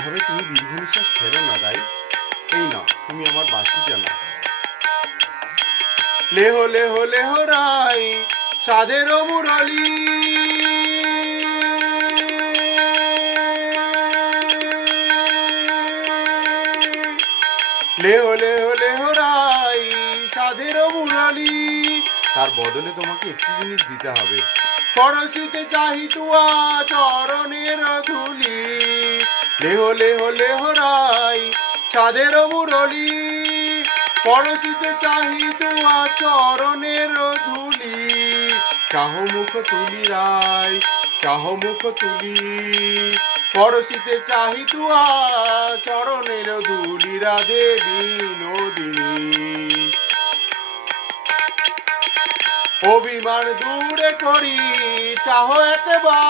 এইভাবে তুমি দীর্ঘ নিঃশ্বাস ফেলো না গাই। এই না, তুমি আমার বাঁশিটা না। লেহ লেহ লেহ রাই সাধের মুরলী, লেহ লেহ লেহ রাই সাধের মুরলী। তার বদলে তোমাকে একটি জিনিস দিতে হবে। পরশিতে চাহি তুয়া চরণের ধুলি, লেহ লেহ লেহ রাই সাধের মুরলী। পরশিতে চাহি তুয়া চরণের ধুলি, চাহ মুখ তুলি রাই, চাহ মুখ তুলি। পরশিতে চাহি তুয়া চরণের ধুলি, রাধে বিনোদিনী। অভিমান দূরে করি চাহ একবার,